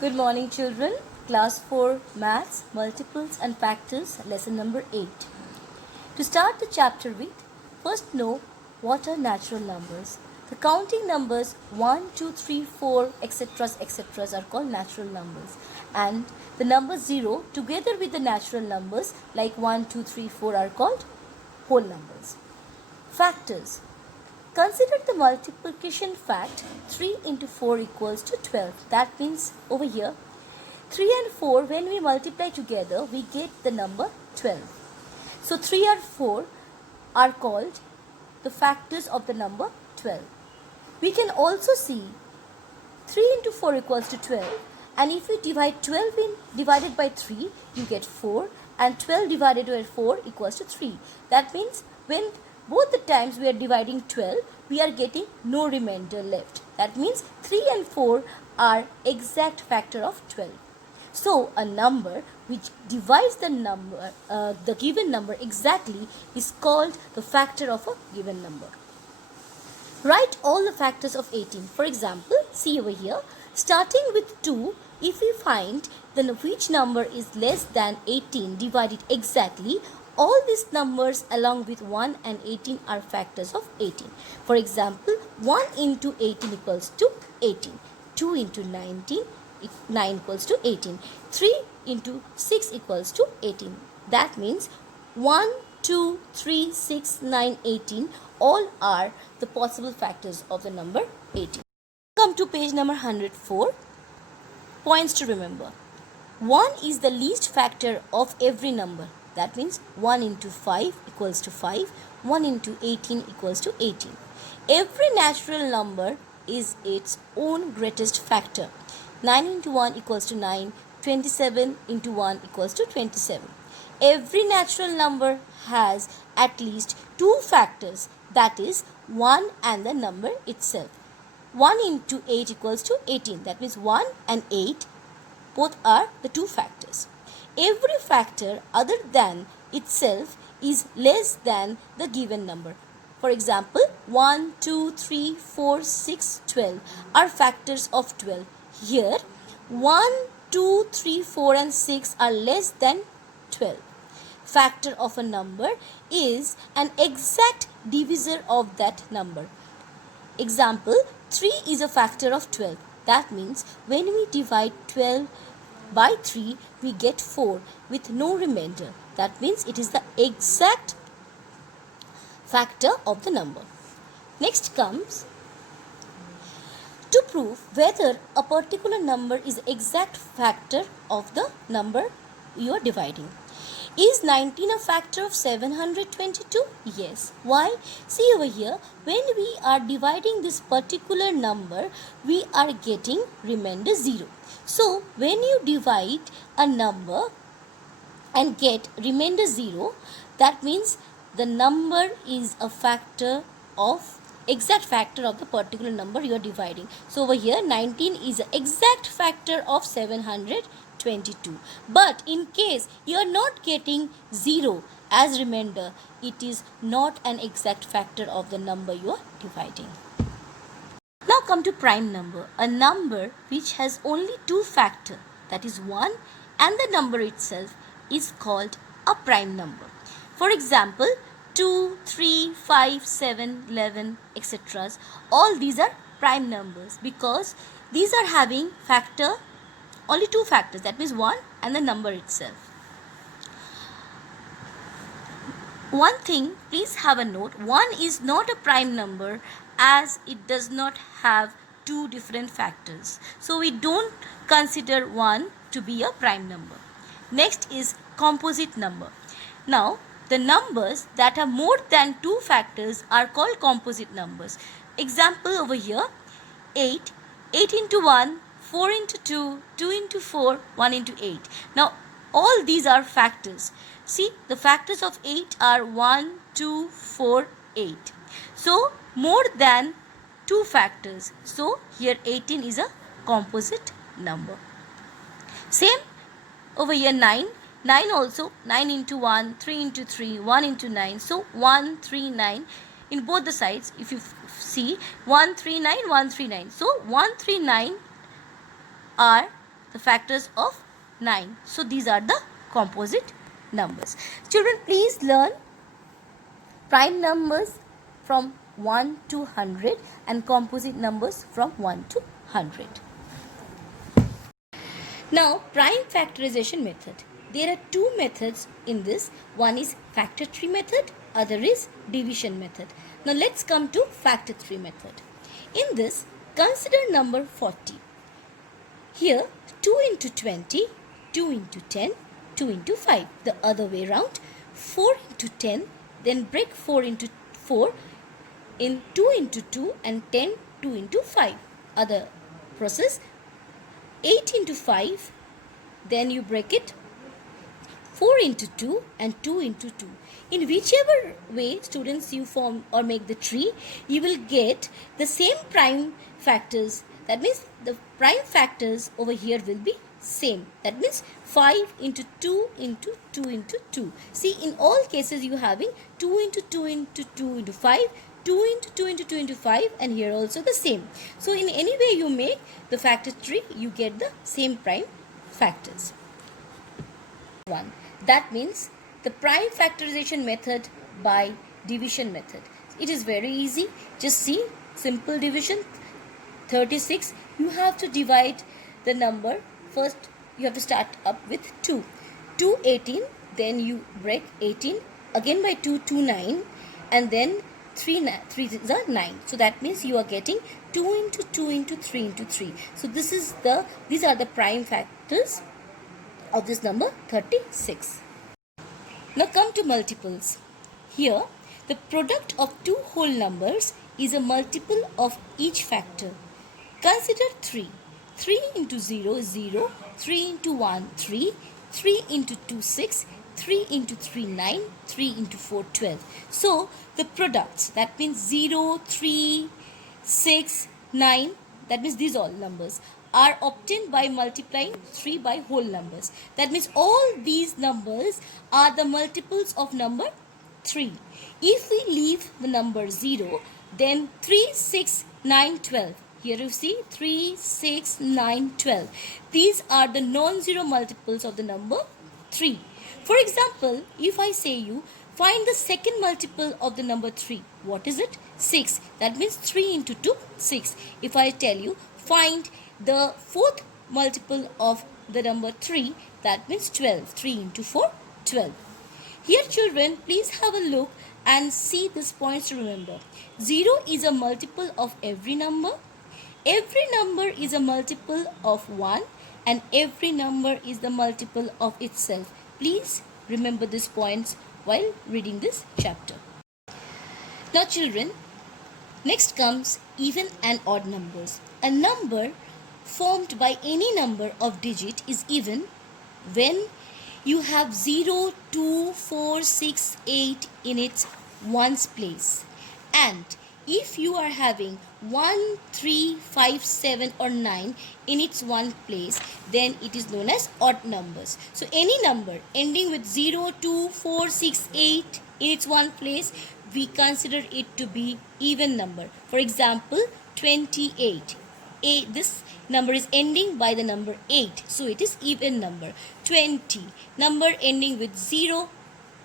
Good morning, children. Class 4 Maths, Multiples and Factors, lesson number 8. To start the chapter with, first know what are natural numbers. The counting numbers 1, 2, 3, 4, etc. are called natural numbers. And the number 0 together with the natural numbers like 1, 2, 3, 4 are called whole numbers. Factors. Consider the multiplication fact 3 into 4 equals to 12. That means over here 3 and 4 when we multiply together we get the number 12. So 3 and 4 are called the factors of the number 12. We can also see 3 into 4 equals to 12, and if we divide 12 divided by 3 you get 4, and 12 divided by 4 equals to 3. That means when both the times we are dividing 12, we are getting no remainder left. That means 3 and 4 are exact factor of 12. So a number which divides the given number exactly is called the factor of a given number. Write all the factors of 18. For example, see over here, starting with 2, if we find then which number is less than 18 divided exactly, all these numbers along with 1 and 18 are factors of 18. For example, 1 into 18 equals to 18. 2 into 19, 9 equals to 18. 3 into 6 equals to 18. That means 1, 2, 3, 6, 9, 18 all are the possible factors of the number 18. Come to page number 104. Points to remember. 1 is the least factor of every number. That means 1 into 5 equals to 5. 1 into 18 equals to 18. Every natural number is its own greatest factor. 9 into 1 equals to 9. 27 into 1 equals to 27. Every natural number has at least two factors, that is 1 and the number itself. 1 into 8 equals to 18. That means 1 and 8 both are the two factors. Every factor other than itself is less than the given number. For example, 1, 2, 3, 4, 6, 12 are factors of 12. Here, 1, 2, 3, 4 and 6 are less than 12. Factor of a number is an exact divisor of that number. Example, 3 is a factor of 12. That means when we divide 12 by 3, we get 4 with no remainder. That means it is the exact factor of the number. Next comes to prove whether a particular number is exact factor of the number you are dividing. Is 19 a factor of 722? Yes. Why? See over here, when we are dividing this particular number, we are getting remainder 0. So, when you divide a number and get remainder 0, that means the number is a factor of exact factor of the particular number you are dividing. So, over here 19 is an exact factor of 722. But in case you are not getting 0 as remainder, it is not an exact factor of the number you are dividing. Now come to prime number, a number which has only two factors, that is 1 and the number itself is called a prime number. For example, 2, 3, 5, 7, 11, etc. All these are prime numbers because these are having factor, only two factors, that means 1 and the number itself. One thing, please have a note, 1 is not a prime number as it does not have two different factors. So we don't consider 1 to be a prime number. Next is composite number. Now, the numbers that have more than two factors are called composite numbers. Example over here, 8, 8 into 1, 4 into 2, 2 into 4, 1 into 8. Now, all these are factors. See, the factors of 8 are 1, 2, 4, 8. So, more than two factors. So, here 18 is a composite number. Same over here 9. 9 also, 9 into 1, 3 into 3, 1 into 9. So, 1, 3, 9. In both the sides, if you see, 1, 3, 9, 1, 3, 9. So, 1, 3, 9 are the factors of 9. So these are the composite numbers. Children, please learn prime numbers from 1 to 100 and composite numbers from 1 to 100. Now, prime factorization method. There are two methods in this. One is factor tree method, other is division method. Now, let's come to factor tree method. In this, consider number 40. Here, 2 into 20, 2 into 10, 2 into 5. The other way round, 4 into 10, then break 4 into 4 in 2 into 2 and 10, 2 into 5. Other process, 8 into 5, then you break it 4 into 2 and 2 into 2. In whichever way students you form or make the tree, you will get the same prime factors. That means the prime factors over here will be same. That means 5 into 2 into 2 into 2. See, in all cases you having 2 into 2 into 2 into 5, 2 into 2 into 2 into 5, and here also the same. So in any way you make the factor tree, you get the same prime factors. 1. That means the prime factorization method by division method. It is very easy. Just see, simple division. 36, you have to divide the number. First you have to start up with 2. 2, 18, then you break 18, again by 2, 2, 9, and then 3 is 9. So that means you are getting 2 into 2 into 3 into 3. So these are the prime factors of this number 36. Now come to multiples. Here the product of two whole numbers is a multiple of each factor. Consider 3. 3 into 0 is 0, 3 into 1 3, 3 into 2 6, 3 into 3 9, 3 into 4 12. So the products, that means 0, 3, 6, 9, that means these all numbers are obtained by multiplying 3 by whole numbers. That means all these numbers are the multiples of number 3. If we leave the number 0, then 3, 6, 9, 12. Here you see 3, 6, 9, 12. These are the non-zero multiples of the number 3. For example, if I say you find the second multiple of the number 3, what is it? 6. That means 3 into 2, 6. If I tell you find the fourth multiple of the number 3, that means 12. 3 into 4, 12. Here children, please have a look and see these points to remember. 0 is a multiple of every number. Every number is a multiple of 1, and every number is the multiple of itself. Please remember these points while reading this chapter. Now children, next comes even and odd numbers. A number formed by any number of digit is even when you have 0, 2, 4, 6, 8 in its ones place, and if you are having 1, 3, 5, 7 or 9 in its one place, then it is known as odd numbers. So any number ending with 0, 2, 4, 6, 8 in its one place, we consider it to be even number. For example, 28. This number is ending by the number 8, so it is even number. 20, number ending with 0,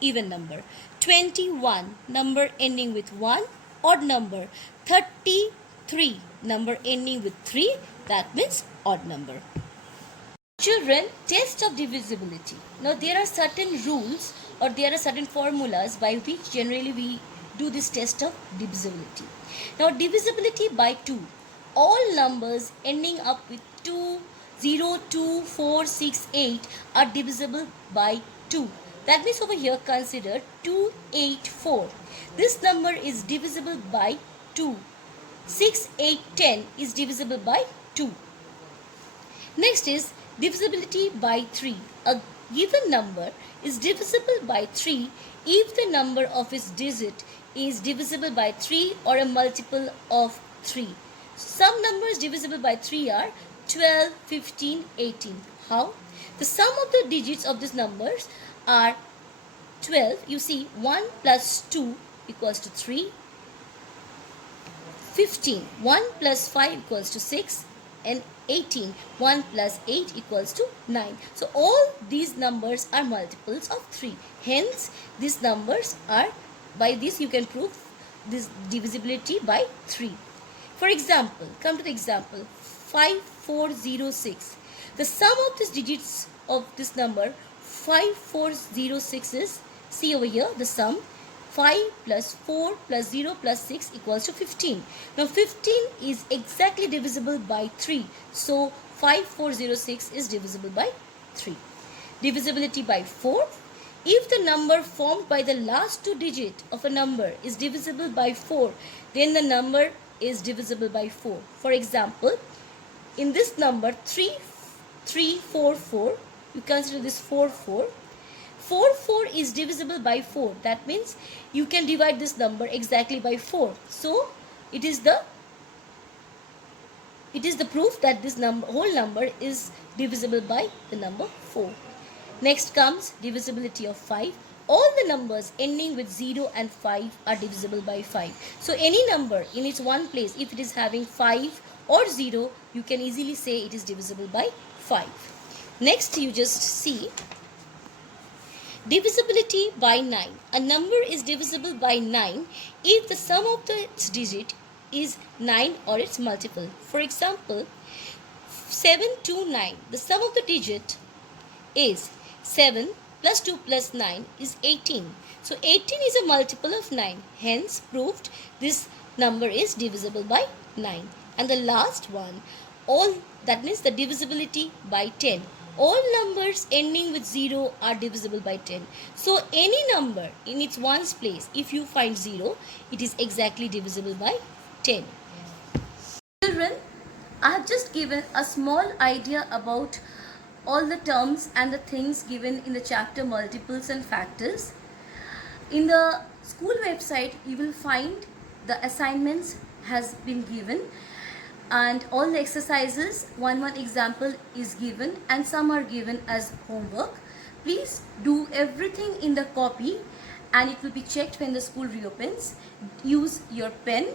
even number. 21, number ending with 1, odd number. 33, number ending with 3, that means odd number. Children, test of divisibility. Now there are certain rules or there are certain formulas by which generally we do this test of divisibility. Now divisibility by 2. All numbers ending up with 2, 0, 2, 4, 6, 8 are divisible by 2. That means over here consider 2, 8, 4. This number is divisible by 2. 6, 8, 10 is divisible by 2. Next is divisibility by 3. A given number is divisible by 3 if the number of its digit is divisible by 3 or a multiple of 3. Some numbers divisible by 3 are 12, 15, 18. How? The sum of the digits of these numbers are 12. You see 1 plus 2 equals to 3. 15. 1 plus 5 equals to 6. And 18. 1 plus 8 equals to 9. So all these numbers are multiples of 3. Hence these numbers are, by this you can prove this divisibility by 3. For example, come to the example 5406. The sum of these digits of this number 5406 is, see over here, the sum 5 plus 4 plus 0 plus 6 equals to 15. Now 15 is exactly divisible by 3. So 5406 is divisible by 3. Divisibility by 4. If the number formed by the last two digits of a number is divisible by 4, then the number is divisible by 4. For example, in this number 3344, you consider this 44. 4 is divisible by 4. That means you can divide this number exactly by 4. So it is the proof that this whole number is divisible by the number 4. Next comes divisibility of 5. All the numbers ending with 0 and 5 are divisible by 5. So any number in its one place, if it is having 5 or 0, you can easily say it is divisible by 5. Next, you just see divisibility by 9. A number is divisible by 9 if the sum of its digit is 9 or its multiple. For example, 7 to 9. The sum of the digit is 7 plus 2 plus 9 is 18. So 18 is a multiple of 9. Hence proved this number is divisible by 9. And the last one, that means the divisibility by 10. All numbers ending with 0 are divisible by 10. So any number in its ones place, if you find 0, it is exactly divisible by 10. Children, I have just given a small idea about all the terms and the things given in the chapter multiples and factors. In the school website, you will find the assignments has been given, and all the exercises, one example is given, and some are given as homework. Please do everything in the copy, and it will be checked when the school reopens. Use your pen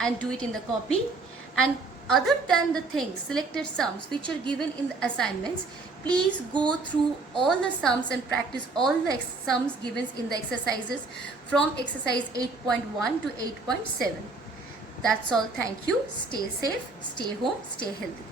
and do it in the copy. And other than the things, selected sums which are given in the assignments, please go through all the sums and practice all the sums given in the exercises from exercise 8.1 to 8.7. That's all. Thank you. Stay safe, stay home, stay healthy.